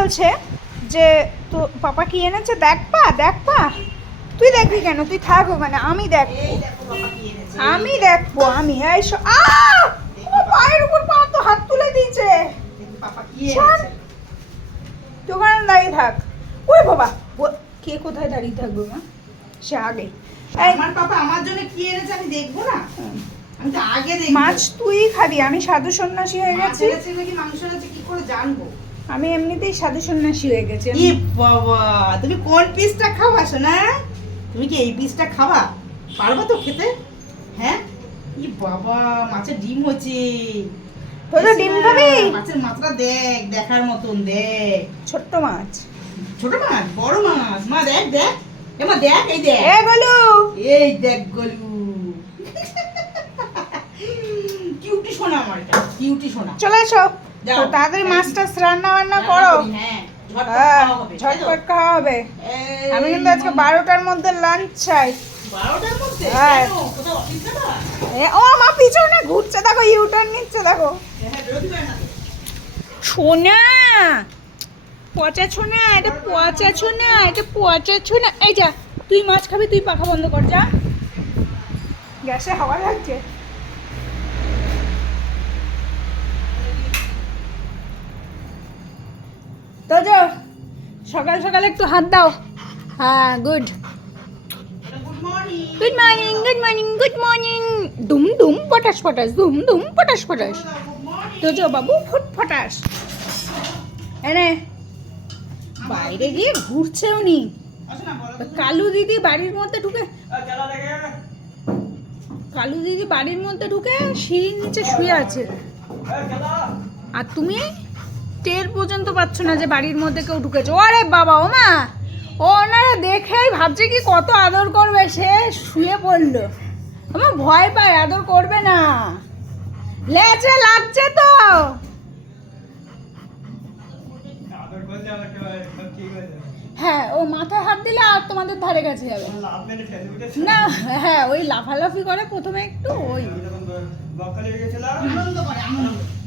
বলছে যে তো পাপা কি এনেছে দেখ পা তুই দেখবি কেন, তুই থাক ওখানে, আমি দেখবো, আমি দেখবো, আমি তোমার পায়ের উপর পা তো হাত তুলে দিয়েছে। তুই ওখানে দাঁড়িয়ে থাক। ওই বাবা, কে কোথায় দাঁড়িয়ে থাকবে মা, সে আগে। আমার পাপা আমার জন্য কি এনেছে আমি দেখবো না? আমি তো আগে দেখব। মাছ তুই খাবি, আমি সাধু সন্ন্যাসী হয়ে গেছি। মাছ এনেছে নাকি মাংস এনেছে কি করে জানবো? আমি এমনিতেই সাধু সন্ন্যাসী হয়ে গেছি। ই বাবা, তুমি কোন পিসটা খাওয়া সোনা? তুমি কি এই পিসটা খাবা? পারবা তো খেতে? হ্যাঁ? ই বাবা, মাছের ডিম হচ্ছে। তোর ডিম খাবি? মাছের মাথাটা দেখ, দেখার মতন দেখ। ছোট্ট মাছ। ছোট মাছ, বড় মাছ। মা দেখ দেখ। এমা দেখ, এই দেখ। এ গলু, এই দেখ গলু। কিউটি সোনা আমার এটা, কিউটি সোনা। চলে এসো। যাও। তো তাড়াতাড়ি মাছটা রান্না বান্না করো। হ্যাঁ, হ্যাঁ, ঝটপট খাওয়া হবে, তাই তো? ঝটপট খাওয়া হবে। এই আমি কিন্তু আজকে 12টার মধ্যে লাঞ্চ চাই। 12টার মধ্যে? হ্যাঁ। কেন? কোথাও অফিস যাবা? ও মা পিছনে ঘুরছে দেখো, ইউটার্ন নিচ্ছে দেখো। হ্যাঁ, রবিবার না তো? সোনা, পচা ছোনা, এটা পচা ছোনা, এটা পচা ছোনা। এই যা, তুই মাছ খাবি, তুই পাখা বন্ধ কর যা। গ্যাসে হাওয়া লাগছে। তো যাও, সকাল সকাল একটু হাত দাও। হ্যাঁ, good good morning. Good morning, good morning, good morning. দুম দুম পটাশ পটাশ, দুম দুম পটাশ পটাশ। Good morning. তো যাও বাবু, ফুট ফটাস। এনে বাইরে গিয়ে ঘুরছে উনি। আসো না, বলো তো। কালু দিদি বাড়ির মধ্যে ঢুকে, কালু দিদি বাড়ির মধ্যে ঢুকে সিঁড়ির নিচে শুয়ে আছে, আর তুমি টের পর্যন্ত পাচ্ছ না যে বাড়ির মধ্যে কেউ ঢুকেছে। ওরে বাবা, ও মা, ও ওনারা দেখেই ভাবছে কি কত আদর করবে, সে শুয়ে পড়লো। আমার ভয় পায়, আদর করবে না, লেজে লাগছে তো। হ্যাঁ, ও মাথায় হাত দিলে আর তোমাদের ধারে কাছে যাবে না। হ্যাঁ, ওই লাফালাফি করে প্রথমে একটু, ওই আনন্দ করে, আনন্দ।